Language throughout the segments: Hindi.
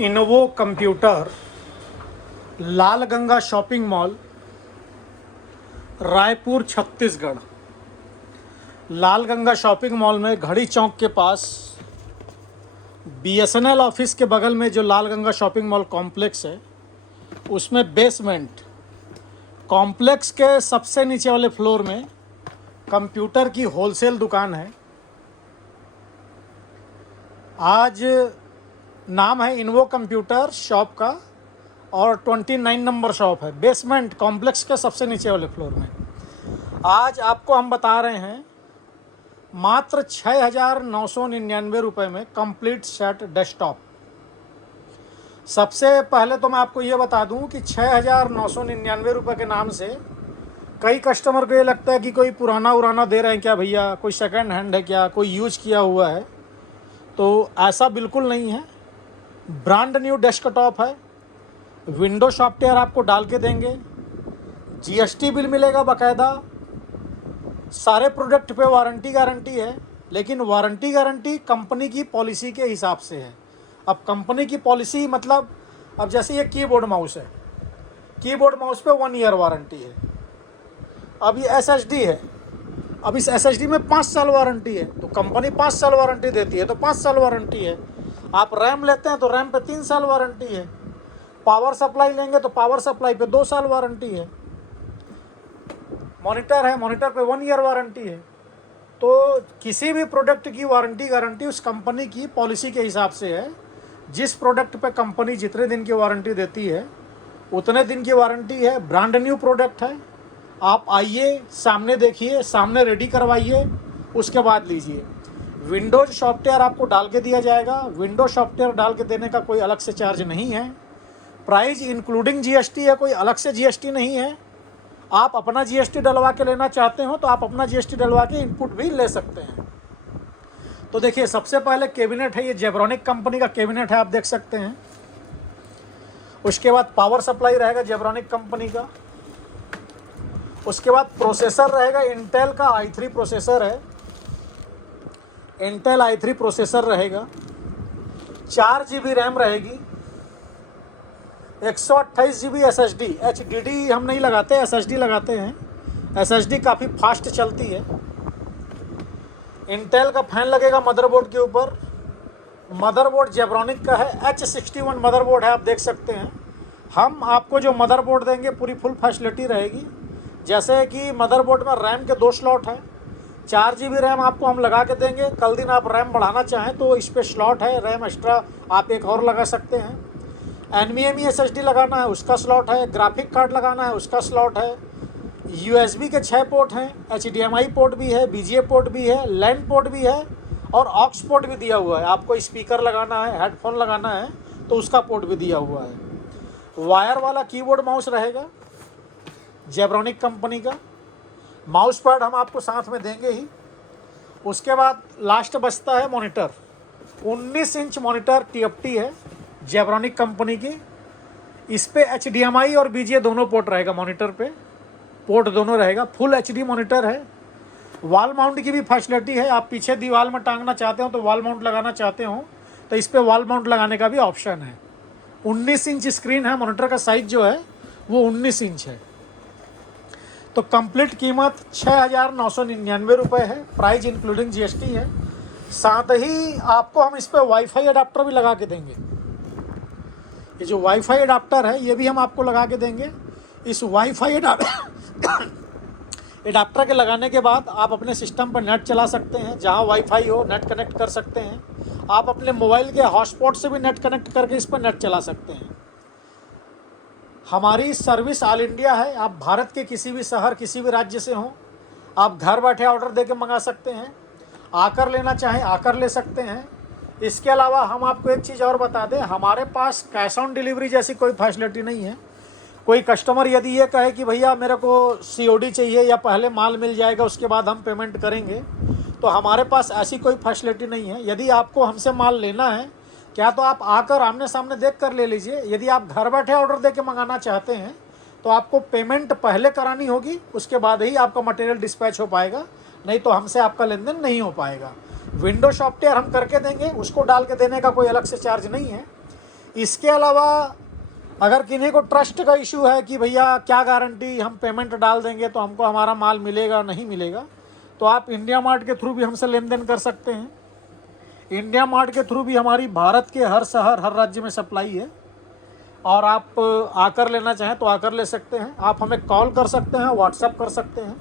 इनोवो कंप्यूटर, लाल गंगा शॉपिंग मॉल, रायपुर छत्तीसगढ़। लाल गंगा शॉपिंग मॉल में घड़ी चौक के पास बीएसएनएल ऑफिस के बगल में जो लाल गंगा शॉपिंग मॉल कॉम्प्लेक्स है, उसमें बेसमेंट कॉम्प्लेक्स के सबसे नीचे वाले फ्लोर में कंप्यूटर की होलसेल दुकान है। आज नाम है इनोवो कंप्यूटर शॉप का और 29 नंबर शॉप है, बेसमेंट कॉम्प्लेक्स के सबसे नीचे वाले फ्लोर में। आज आपको हम बता रहे हैं मात्र 6,999 रुपये में कंप्लीट सेट डेस्कटॉप। सबसे पहले तो मैं आपको ये बता दूं कि 6,999 रुपये के नाम से कई कस्टमर को ये लगता है कि कोई पुराना दे रहे हैं क्या भैया, कोई सेकंड हैंड है क्या, कोई यूज किया हुआ है। तो ऐसा बिल्कुल नहीं है, ब्रांड न्यू डेस्कटॉप है। विंडो सॉफ्टवेयर आपको डाल के देंगे, जीएसटी बिल मिलेगा बाकायदा। सारे प्रोडक्ट पे वारंटी गारंटी है, लेकिन वारंटी गारंटी कंपनी की पॉलिसी के हिसाब से है। अब कंपनी की पॉलिसी मतलब, अब जैसे ये कीबोर्ड माउस है, कीबोर्ड माउस पे 1 ईयर वारंटी है। अब ये एसएसडी है, अब इस एसएसडी में 5 साल वारंटी है, तो कंपनी 5 साल वारंटी देती है तो 5 साल वारंटी है। आप रैम लेते हैं तो रैम पे 3 साल वारंटी है। पावर सप्लाई लेंगे तो पावर सप्लाई पे 2 साल वारंटी है। मॉनिटर है, मॉनिटर पे 1 ईयर वारंटी है। तो किसी भी प्रोडक्ट की वारंटी गारंटी उस कंपनी की पॉलिसी के हिसाब से है। जिस प्रोडक्ट पे कंपनी जितने दिन की वारंटी देती है उतने दिन की वारंटी है। ब्रांड न्यू प्रोडक्ट है। आप आइए, सामने देखिए, सामने रेडी करवाइए, उसके बाद लीजिए। विंडोज सॉफ्टवेयर आपको डाल के दिया जाएगा। विंडोज सॉफ्टवेयर डाल के देने का कोई अलग से चार्ज नहीं है। प्राइस इंक्लूडिंग जीएसटी है, कोई अलग से जीएसटी नहीं है। आप अपना जीएसटी डलवा के लेना चाहते हो तो आप अपना जीएसटी डलवा के इनपुट भी ले सकते हैं। तो देखिए, सबसे पहले कैबिनेट है, ये जेब्रॉनिक कंपनी का कैबिनेट है, आप देख सकते हैं। उसके बाद पावर सप्लाई रहेगा जेब्रॉनिक कंपनी का। उसके बाद प्रोसेसर रहेगा, इंटेल का i3 प्रोसेसर है, इंटेल i3 प्रोसेसर रहेगा। 4 GB रैम रहेगी, 128 GB SSD। HDD हम नहीं लगाते, SSD लगाते हैं। SSD काफ़ी फास्ट चलती है। इंटेल का फैन लगेगा मदरबोर्ड के ऊपर। मदरबोर्ड जेब्रॉनिक का है, H61 मदरबोर्ड है, आप देख सकते हैं। हम आपको जो मदरबोर्ड देंगे पूरी फुल फैसिलिटी रहेगी। जैसे कि मदरबोर्ड में रैम के 2 स्लॉट हैं, 4 GB रैम आपको हम लगा के देंगे। कल दिन आप रैम बढ़ाना चाहें तो इस पर स्लॉट है, रैम एक्स्ट्रा आप एक और लगा सकते हैं। NVMe SSD लगाना है, उसका स्लॉट है। ग्राफिक कार्ड लगाना है, उसका स्लॉट है। USB के 6 पोर्ट हैं, HDMI पोर्ट भी है, BGA पोर्ट भी है, लैन पोर्ट भी है और ऑक्स पोर्ट भी दिया हुआ है। आपको स्पीकर लगाना है, हेडफोन लगाना है तो उसका पोर्ट भी दिया हुआ है। वायर वाला कीबोर्ड माउस रहेगा जेब्रॉनिक कंपनी का। माउस पैड हम आपको साथ में देंगे ही। उसके बाद लास्ट बचता है मॉनिटर। 19 इंच मॉनिटर TFT है जेब्रॉनिक कंपनी की। इस पे HDMI और BGA दोनों पोर्ट रहेगा, मॉनिटर पे पोर्ट दोनों रहेगा। फुल HD मॉनिटर है। वॉल माउंट की भी फैसिलिटी है। आप पीछे दीवार में टांगना चाहते हो तो वॉल माउंट लगाना चाहते हो तो इस पे वॉल माउंट लगाने का भी ऑप्शन है। 19 इंच स्क्रीन है। मॉनिटर का साइज जो है वो 19 इंच है। तो कंप्लीट कीमत 6,999 रुपये है, प्राइस इंक्लूडिंग जीएसटी है। साथ ही आपको हम इस पर वाईफाई अडाप्टर भी लगा के देंगे। ये जो वाईफाई अडाप्टर है ये भी हम आपको लगा के देंगे। इस वाईफाई अडाप्टर के लगाने के बाद आप अपने सिस्टम पर नेट चला सकते हैं। जहां वाईफाई हो नेट कनेक्ट कर सकते हैं। आप अपने मोबाइल के हॉटस्पॉट से भी नेट कनेक्ट करके इस पर नेट चला सकते हैं। हमारी सर्विस ऑल इंडिया है। आप भारत के किसी भी शहर, किसी भी राज्य से हों, आप घर बैठे ऑर्डर देके मंगा सकते हैं। आकर लेना चाहें आकर ले सकते हैं। इसके अलावा हम आपको एक चीज़ और बता दें, हमारे पास कैश ऑन डिलीवरी जैसी कोई फैसिलिटी नहीं है। कोई कस्टमर यदि ये कहे कि भैया मेरे को COD चाहिए या पहले माल मिल जाएगा उसके बाद हम पेमेंट करेंगे, तो हमारे पास ऐसी कोई फैसिलिटी नहीं है। यदि आपको हमसे माल लेना है क्या तो आप आकर आमने सामने देख कर ले लीजिए। यदि आप घर बैठे ऑर्डर देके मंगाना चाहते हैं तो आपको पेमेंट पहले करानी होगी, उसके बाद ही आपका मटेरियल डिस्पैच हो पाएगा, नहीं तो हमसे आपका लेन देन नहीं हो पाएगा। विंडो सॉफ्टवेयर हम करके देंगे, उसको डाल के देने का कोई अलग से चार्ज नहीं है। इसके अलावा अगर किन्हीं को ट्रस्ट का इशू है कि भैया क्या गारंटी, हम पेमेंट डाल देंगे तो हमको हमारा माल मिलेगा नहीं मिलेगा, तो आप इंडिया मार्ट के थ्रू भी हमसे लेन देन कर सकते हैं। इंडिया मार्ट के थ्रू भी हमारी भारत के हर शहर हर राज्य में सप्लाई है, और आप आकर लेना चाहें तो आकर ले सकते हैं। आप हमें कॉल कर सकते हैं, व्हाट्सअप कर सकते हैं।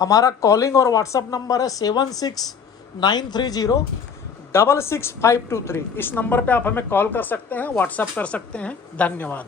हमारा कॉलिंग और व्हाट्सअप नंबर है 7693066523। इस नंबर पे आप हमें कॉल कर सकते हैं, व्हाट्सअप कर सकते हैं। धन्यवाद।